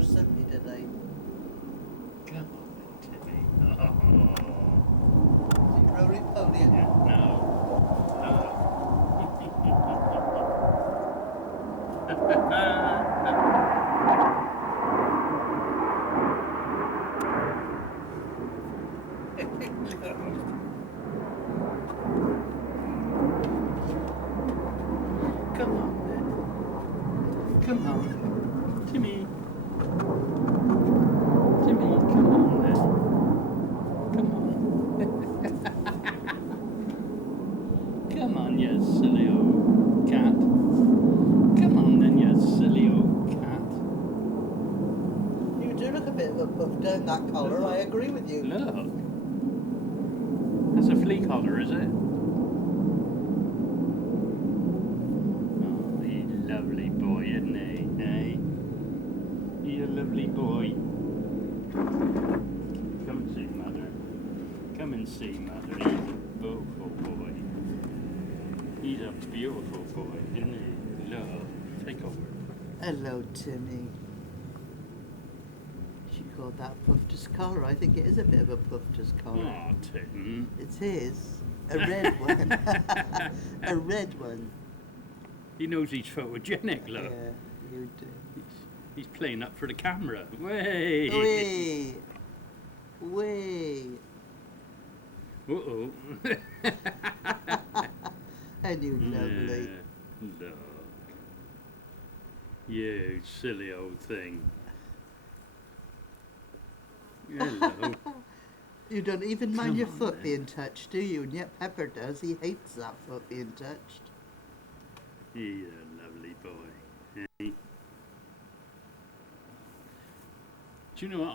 are soapy today. Come on then, Timmy. Is he roly-poly? No. Come on then. Come on. Timmy. Timmy, come on then. Come on. Come on, you silly old cat. Come on then, you silly old cat. You do look a bit of a puff down that collar, I agree with you. Look. That's a flea collar, is it? Oh, he's a lovely boy, isn't he? Eh? He's a lovely boy. Come and see Mother. Come and see Mother. He's a beautiful boy. He's a beautiful boy, isn't he? Look, take over. Hello, Timmy. She called that Pufter's collar. I think it is a bit of a Pufter's collar. Oh, Tim. It's his. A red one. A red one. He knows he's photogenic, look. Yeah, you do. He's playing up for the camera. Way! Wee! Wee! Uh-oh. And you lovely. Yeah, look. You silly old thing. Hello. You don't even mind Come your on, foot then. being touched, do you? And yet Pepper does. He hates that foot being touched. He's a lovely boy. Eh? Do you know what?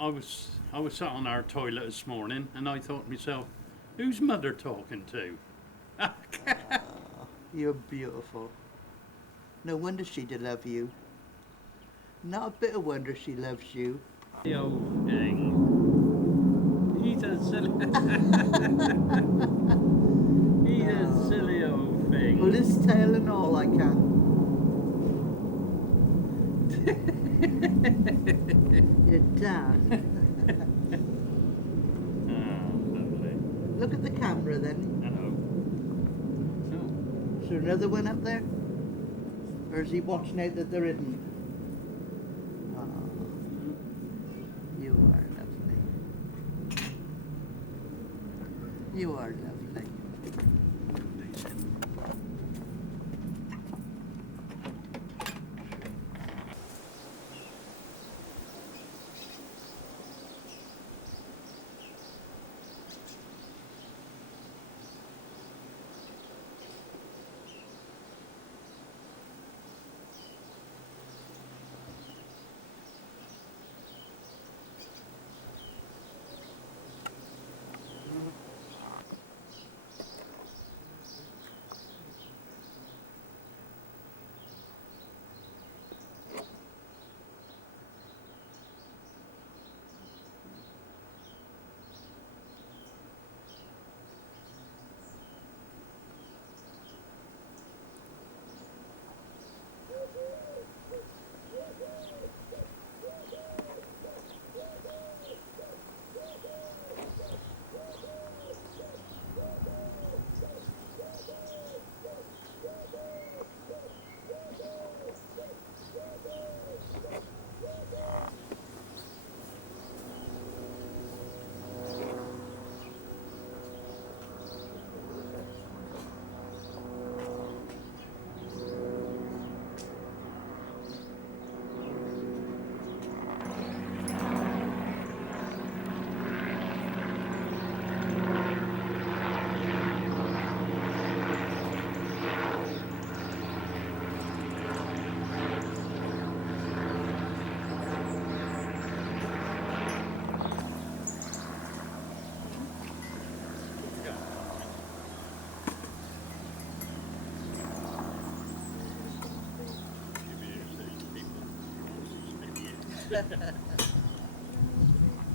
I was sat on our toilet this morning and I thought to myself, who's Mother talking to? You're beautiful. No wonder she'd love you. Not a bit of wonder she loves you. The old thing. He's a silly. He's a silly old thing. Pull his tail and all I can. You're daft. Ah, lovely. Look at the camera then. Hello. Oh. Is there another one up there? Or is he watching out that there isn't? Oh, you are lovely. You are lovely.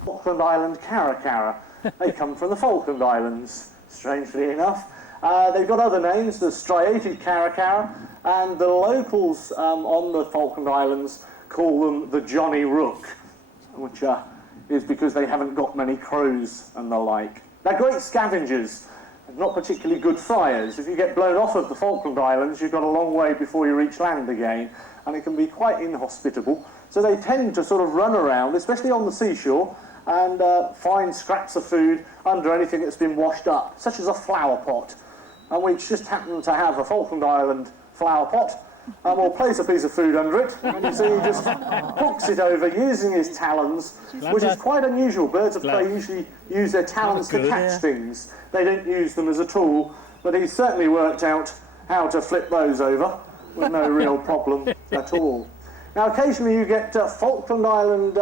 Falkland Island Caracara. They come from the Falkland Islands, strangely enough. They've got other names, the striated caracara, and the locals on the Falkland Islands call them the Johnny Rook. which is because they haven't got many crows and the like. They're great scavengers, not particularly good flyers. If you get blown off of the Falkland Islands, you've got a long way before you reach land again, and it can be quite inhospitable. So they tend to sort of run around, especially on the seashore, and find scraps of food under anything that's been washed up, such as a flower pot. And we just happen to have a Falkland Island flower pot, and we'll place a piece of food under it, and you see he just hooks it over using his talons, which is quite unusual. Birds of prey usually use their talons to catch things. They don't use them as a tool, but he's certainly worked out how to flip those over with no real problem at all. Now, occasionally you get Falkland Island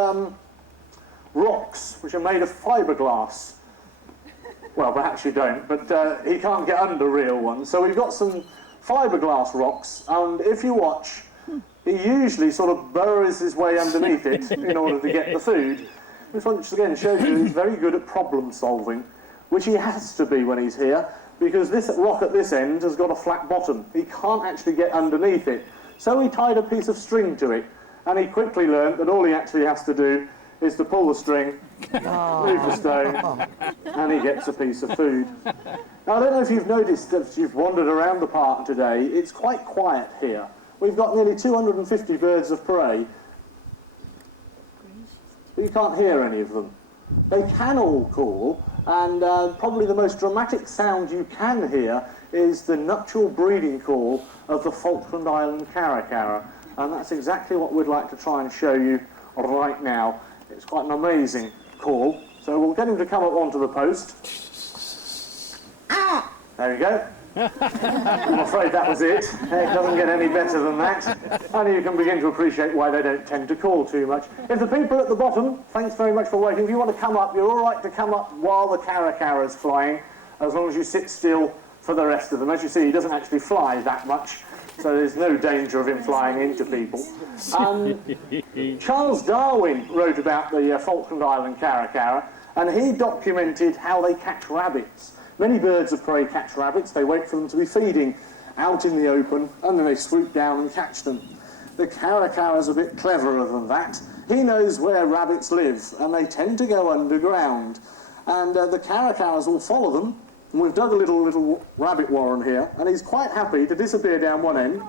rocks, which are made of fiberglass. Well, perhaps you don't, but he can't get under real ones. So we've got some fiberglass rocks, and if you watch, he usually sort of burrows his way underneath it in order to get the food. Which once again shows you he's very good at problem solving, which he has to be when he's here, because this rock at this end has got a flat bottom. He can't actually get underneath it. So he tied a piece of string to it, and he quickly learnt that all he actually has to do is to pull the string, move the stone, and he gets a piece of food. Now, I don't know if you've noticed, if you've wandered around the park today, it's quite quiet here. We've got nearly 250 birds of prey, but you can't hear any of them. They can all call, and probably the most dramatic sound you can hear is the nuptial breeding call of the Falkland Island caracara, and that's exactly what we'd like to try and show you right now. It's quite an amazing call, so we'll get him to come up onto the post. Ah! There we go. I'm afraid that was it. It doesn't get any better than that. And you can begin to appreciate why they don't tend to call too much. If the people at the bottom, thanks very much for waiting. If you want to come up, you're all right to come up while the caracara is flying, as long as you sit still for the rest of them. As you see, he doesn't actually fly that much, so there's no danger of him flying into people. Charles Darwin wrote about the Falkland Island caracara, and he documented how they catch rabbits. Many birds of prey catch rabbits. They wait for them to be feeding out in the open, and then they swoop down and catch them. The caracara is a bit cleverer than that. He knows where rabbits live, and they tend to go underground. And the caracaras will follow them. And we've dug a little rabbit warren here, and he's quite happy to disappear down one end,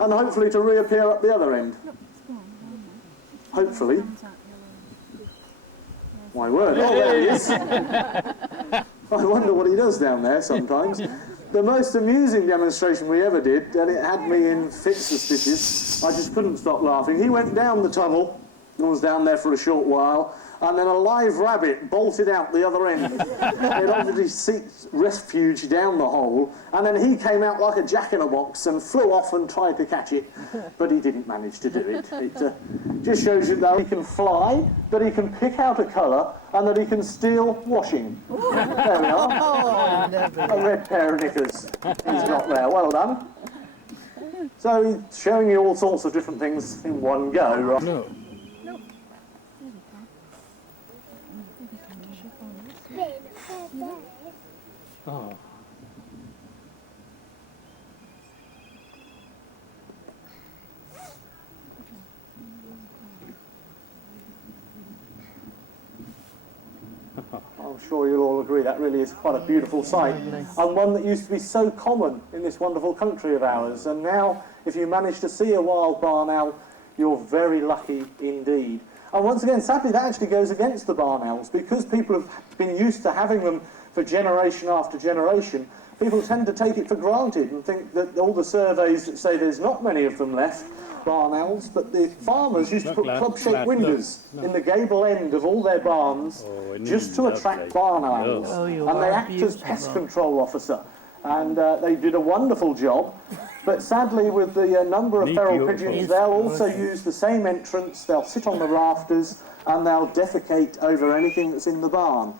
and hopefully to reappear up the other end. Hopefully. My word, oh, there he is. I wonder what he does down there sometimes. The most amusing demonstration we ever did, and it had me in fits of stitches, I just couldn't stop laughing. He went down the tunnel, and was down there for a short while, and then a live rabbit bolted out the other end. It obviously seeked refuge down the hole, and then he came out like a jack-in-a-box and flew off and tried to catch it, but he didn't manage to do it. It just shows you that he can fly, that he can pick out a colour, and that he can steal washing. There we are. A red pair of knickers he's got there. Well done. So he's showing you all sorts of different things in one go, right? No. Oh. I'm sure you'll all agree that really is quite a beautiful sight, and one that used to be so common in this wonderful country of ours. And now, if you manage to see a wild barn owl, you're very lucky indeed. And once again, sadly, that actually goes against the barn owls, because people have been used to having them for generation after generation. People tend to take it for granted and think that all the surveys that say there's not many of them left, barn owls, but the farmers used to put club-shaped windows in the gable end of all their barns just to attract barn owls. And they act as pest control officer. And they did a wonderful job. But sadly, with the number of feral pigeons, they'll also use the same entrance. They'll sit on the rafters and they'll defecate over anything that's in the barn.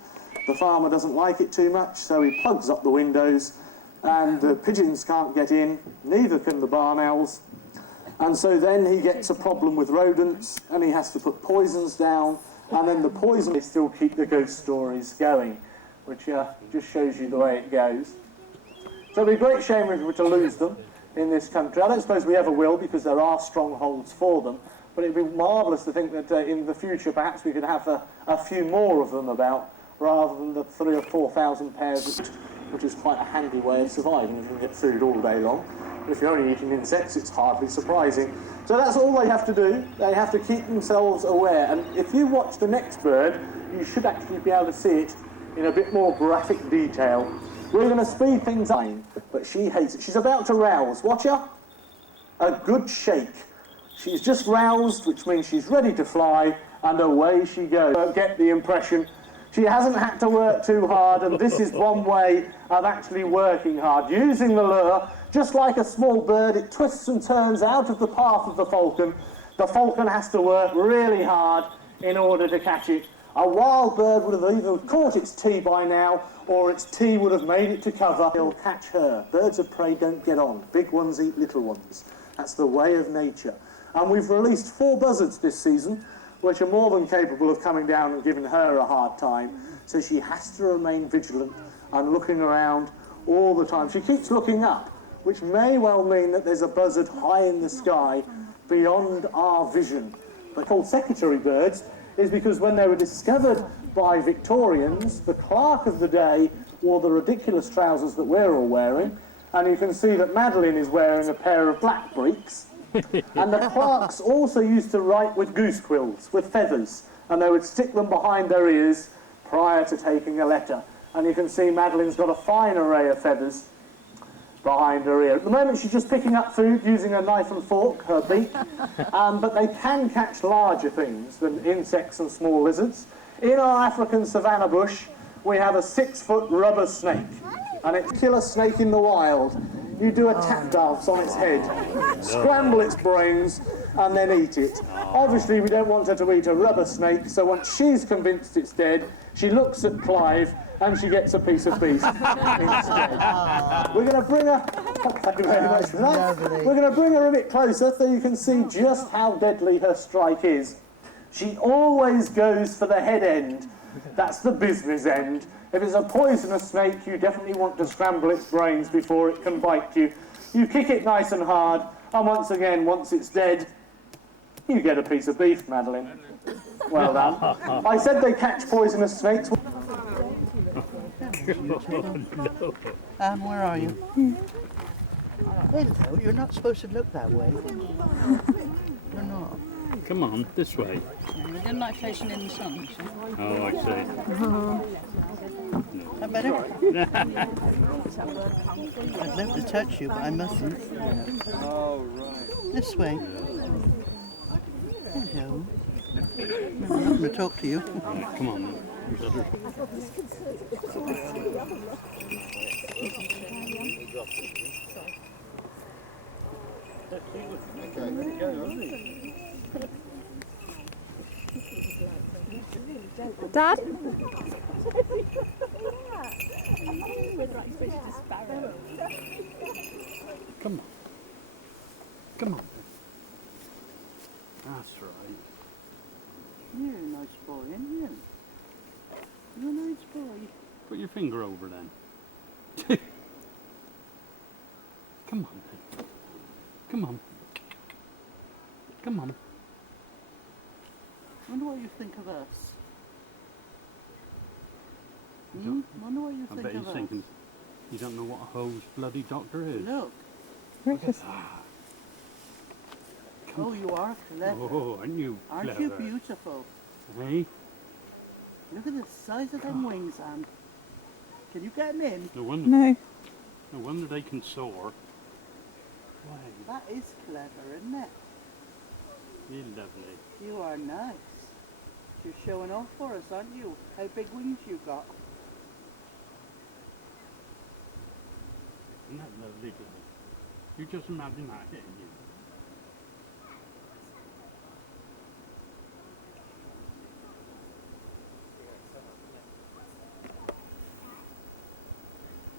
The farmer doesn't like it too much, so he plugs up the windows, and the pigeons can't get in, neither can the barn owls. And so then he gets a problem with rodents, and he has to put poisons down, and then the poison, they still keep the ghost stories going, which just shows you the way it goes. So it'd be a great shame if we were to lose them in this country. I don't suppose we ever will, because there are strongholds for them, but it'd be marvellous to think that in the future perhaps we could have a few more of them about, rather than the 3,000 or 4,000 pairs, which is quite a handy way of surviving if you can get food all day long. But if you're only eating insects, it's hardly surprising. So that's all they have to do. They have to keep themselves aware. And if you watch the next bird, you should actually be able to see it in a bit more graphic detail. We're going to speed things up, but she hates it. She's about to rouse. Watch her. A good shake. She's just roused, which means she's ready to fly, and away she goes. Get the impression. She hasn't had to work too hard, and this is one way of actually working hard. Using the lure, just like a small bird, it twists and turns out of the path of the falcon. The falcon has to work really hard in order to catch it. A wild bird would have either caught its tea by now, or its tea would have made it to cover. It'll catch her. Birds of prey don't get on. Big ones eat little ones. That's the way of nature. And we've released 4 buzzards this season, which are more than capable of coming down and giving her a hard time. So she has to remain vigilant and looking around all the time. She keeps looking up, which may well mean that there's a buzzard high in the sky beyond our vision. They're called secretary birds is because when they were discovered by Victorians, the clerk of the day wore the ridiculous trousers that we're all wearing, and you can see that Madeline is wearing a pair of black breeks. And the clerks also used to write with goose quills, with feathers, and they would stick them behind their ears prior to taking a letter. And you can see Madeline's got a fine array of feathers behind her ear. At the moment she's just picking up food using a knife and fork, her beak, but they can catch larger things than insects and small lizards. In our African savanna bush we have a 6-foot rubber snake, and it's a killer snake in the wild. You do a tap dance on its head, scramble its brains, and then eat it. Obviously, we don't want her to eat a rubber snake, so once she's convinced it's dead, she looks at Clive and she gets a piece of beef instead. We're going to bring her... Thank you very much for that. We're going to bring her a bit closer so you can see just how deadly her strike is. She always goes for the head end. That's the business end. If it's a poisonous snake, you definitely want to scramble its brains before it can bite you. You kick it nice and hard, and once again, once it's dead, you get a piece of beef, Madeline. Well done. I said they catch poisonous snakes. Where are you? Hello, you're not supposed to look that way. You're not. Come on, this way. We didn't like facing in the sun. So. Oh, I see. That better? I'd love to touch you, but I mustn't. Oh, right. This way. Hello. I'm not going to talk to you. Right, come on. There's others. Dad? Come on. Come on. That's right. You're a nice boy, aren't you? You're a nice boy. Put your finger over then. Come on then. Come on. Come on. Wonder what you think of us. don't- Wonder what you I think bet of he's us. thinking, you don't know what a hose bloody doctor is. Look. Breakfast. Oh, you are clever. Oh, aren't you Aren't clever? you beautiful? Hey? Look at the size of them wings, Anne. Can you get them in? No wonder, No. no wonder they can soar. Why, That is clever, isn't it? you're lovely. You are nice. You're showing off for us, aren't you? How big wings you got. Isn't that lovely, girl? You just imagine that hitting you.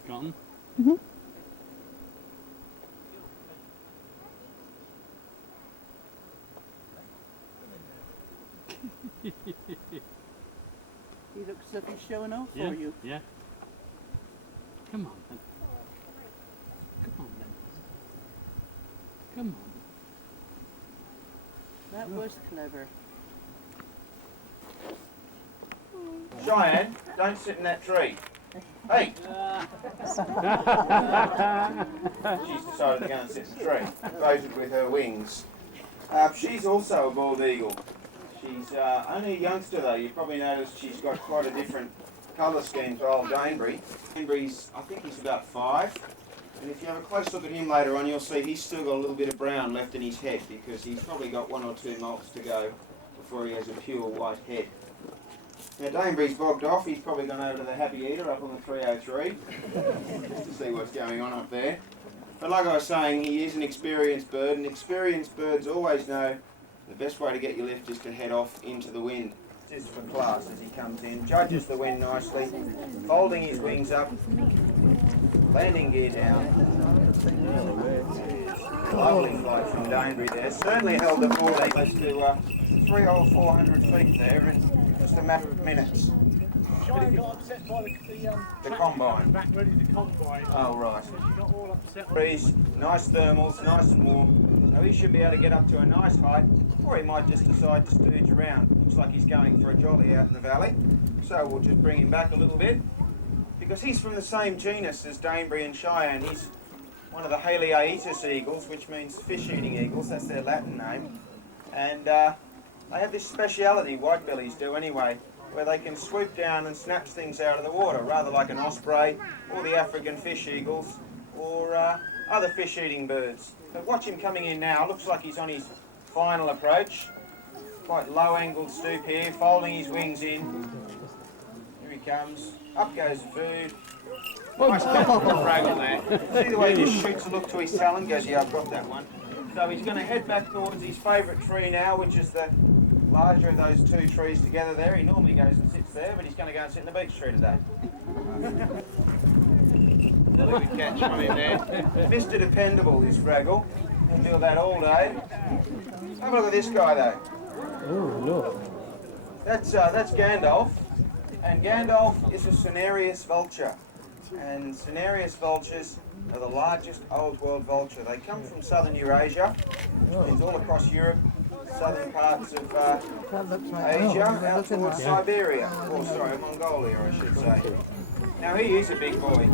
Gone? Mhm. He looks as if he's showing off Yeah, for you. yeah. Come on then. Come on then. Come on. That was clever. Cheyenne, don't sit in that tree. Hey! She's decided to go and sit in the tree, voted with her wings. She's also a bald eagle. She's only a youngster though. You probably noticed she's got quite a different colour scheme to old Danebury. Danebury's, I think he's about 5. And if you have a close look at him later on, you'll see he's still got a little bit of brown left in his head because he's probably got 1 or 2 molts to go before he has a pure white head. Now Danebury's bogged off. He's probably gone over to the Happy Eater up on the 303 just to see what's going on up there. But like I was saying, he is an experienced bird, and experienced birds always know the best way to get your lift is to head off into the wind. This is for class as he comes in, judges the wind nicely, folding his wings up, landing gear down. Lovely flight from Danebury there. Certainly held the ball close to 300 or 400 feet there in just a matter of minutes. Cheyenne got upset by The combine. back ready to combine. Oh, right. So she got all upset. Breeze, nice thermals, nice and warm. So he should be able to get up to a nice height, or he might just decide to stooge around. Looks like he's going for a jolly out in the valley. So we'll just bring him back a little bit. Because he's from the same genus as Danebury and Cheyenne. He's one of the Haliaeetus eagles, which means fish-eating eagles. That's their Latin name. And they have this speciality, whitebellies do anyway, where they can swoop down and snatch things out of the water, rather like an osprey or the African fish eagles or other fish-eating birds. But watch him coming in now. Looks like he's on his final approach. Quite low-angled stoop here, folding his wings in. Here he comes. Up goes the food. Nice catch from the fraggle there. See the way he just shoots a look to his talon? Goes, yeah, I've got that one. So he's going to head back towards his favourite tree now, which is the larger of those 2 trees together there. He normally goes and sits there, but he's going to go and sit in the beech tree today. Really good catch from him there. Mr. Dependable, this fraggle. He'll do that all day. Have a look at this guy though. Oh, look. That's Gandalf, and Gandalf is a cinereous vulture. And cinereous vultures are the largest old world vulture. They come from southern Eurasia, it's all across Europe, southern parts of Asia, out towards Siberia, or sorry, Mongolia I should say. Now he is a big boy.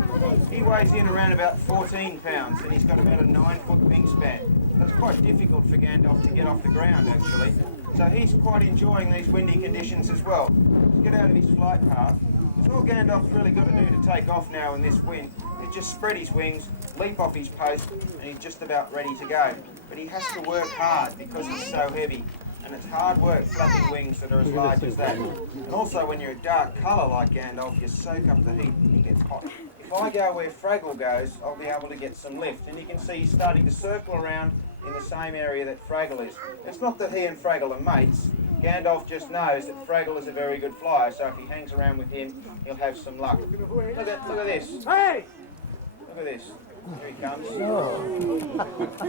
He weighs in around about 14 pounds and he's got about a 9-foot wingspan. That's quite difficult for Gandalf to get off the ground actually. So he's quite enjoying these windy conditions as well. To get out of his flight path. So all Gandalf's really got to do to take off now in this wind is just spread his wings, leap off his post, and he's just about ready to go. But he has to work hard because he's so heavy. And it's hard work flapping wings that are as large as that. And also when you're a dark colour like Gandalf, you soak up the heat and he gets hot. If I go where Fraggle goes, I'll be able to get some lift. And you can see he's starting to circle around in the same area that Fraggle is. It's not that he and Fraggle are mates. Gandalf just knows that Fraggle is a very good flyer, so if he hangs around with him, he'll have some luck. Look at this. Hey! Look at this. Here he comes.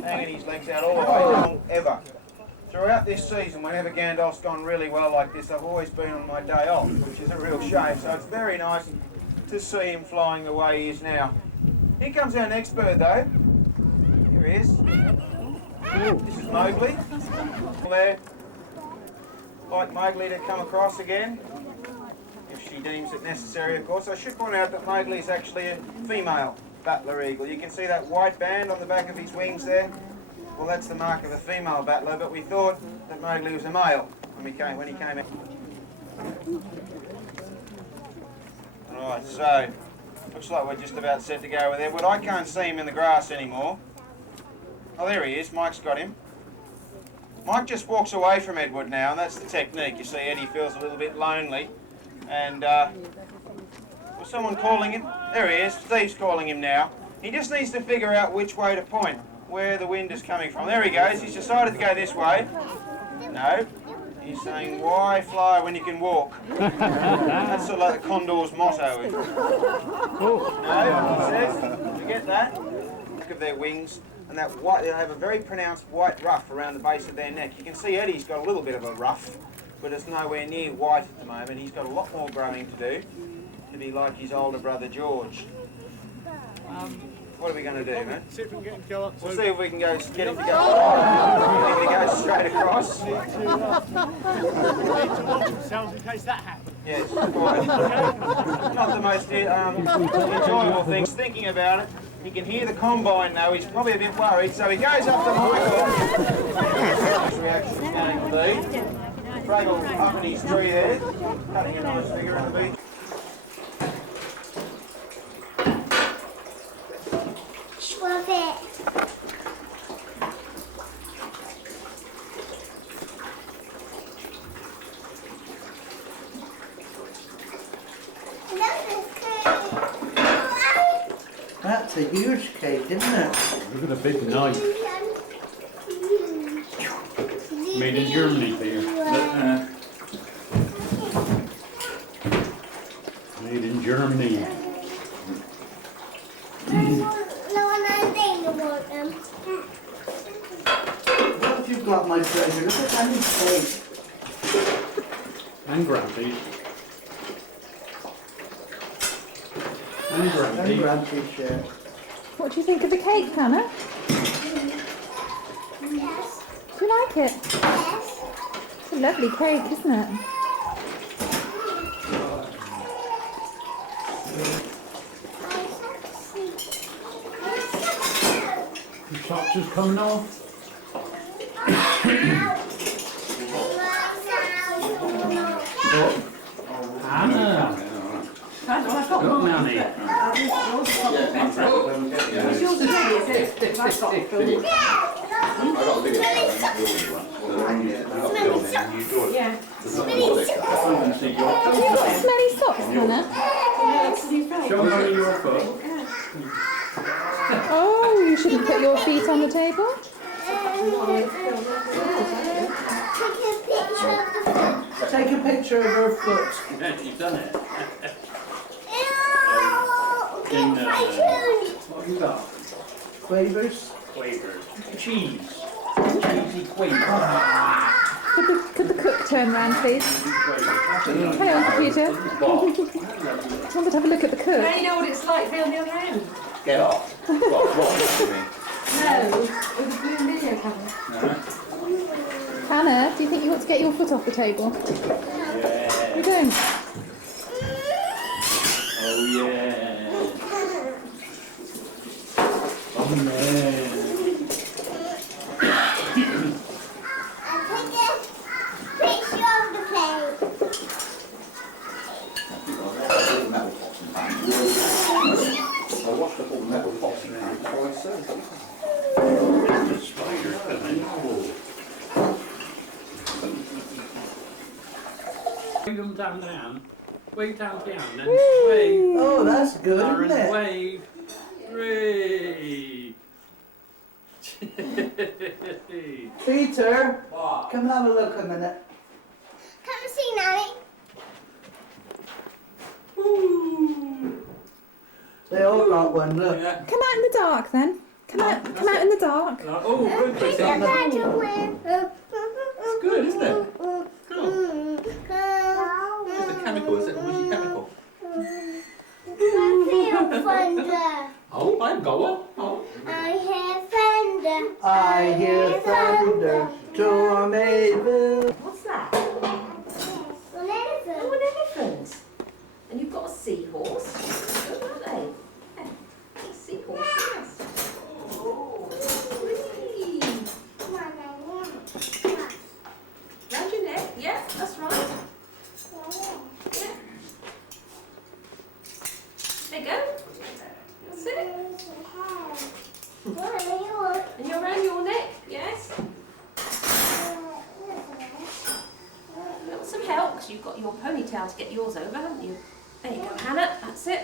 Hanging his legs out all the way long, ever. Throughout this season, whenever Gandalf's gone really well like this, I've always been on my day off, which is a real shame. So it's very nice to see him flying the way he is now. Here comes our next bird, though. Here he is. This is Mowgli. There. Like Mowgli to come across again, if she deems it necessary, of course. I should point out that Mowgli is actually a female battler eagle. You can see that white band on the back of his wings there. Well, that's the mark of a female battler, but we thought that Mowgli was a male when he came out. Alright, so, looks like we're just about set to go with Edward. I can't see him in the grass anymore. Oh, there he is. Mike's got him. Mike just walks away from Edward now, and that's the technique. You see, Eddie feels a little bit lonely, and was someone calling him? There he is. Steve's calling him now. He just needs to figure out which way to point, where the wind is coming from. There he goes. He's decided to go this way. No. He's saying, why fly when you can walk? That's sort of like the Condor's motto. No, he says. You get that? Look at their wings. And that white, they have a very pronounced white ruff around the base of their neck. You can see Eddie's got a little bit of a ruff, but it's nowhere near white at the moment. He's got a lot more growing to do to be like his older brother George. What are we going to do, man? See if we can get him to go up We'll to. see if we can get him to go straight across. Need to watch themselves in case that happens. Yes, quite. Not the most enjoyable thing. Thinking about it, he can hear the combine now. He's probably a bit worried, so he goes up to Michael. His reaction is going to be. Fraggle up in his tree there, cutting a nice figure in the beach. Love it. That's a huge cake, isn't it? Look at the big knife. Made in Germany here. Made in Germany. What have you got, my treasure? Look at Nanny's cake. And Grampy. And And Grampy. Grampy's share. What do you think of the cake, Hannah? Yes. Do you like it? Yes. It's a lovely cake, isn't it? The socks is coming off. Hannah. Look, Nanny. Have you got smelly socks, Hannah? Show me your foot. Oh, you shouldn't put your feet on the table. Take a picture of her foot. Yeah, you've done it. What have you got? Quavers. Quavers. Cheese. Cheesy quavers. Could the cook turn round, please? Hang on, computer. I want to have a look at the cook. Now you know what it's like to be on the other end. Get off. What do you mean? No, with a blue video camera. Hannah, do you think you want to get your foot off the table? Yeah. You don't? Oh yeah. Oh man. I washed up all the metal pots and then twice so. The spider coming. Wave them down. Wave down, then wave. Oh, that's good, Aaron, isn't it? wave. Hooray. Peter, come and have a look a minute. Come and see Nanny. They all got one, look. Yeah. Come out in the dark then. Come out in the dark. Oh, good. It's good, isn't it? It's a chemical, is it? Or was it chemical? Oh, I've got one. Oh. I hear thunder. I hear thunder, tornado. What's that? An elephant. Oh, an elephant. And you've got a seahorse. Good, aren't they? Yeah. A seahorse, yes. Oh, whee. Come on, Nanny. Round your neck. Yeah, that's right. Yeah. There you go. That's it. And you're around your neck, yes. Want some help? Because you've got your ponytail to get yours over, haven't you? There you go, Hannah. That's it.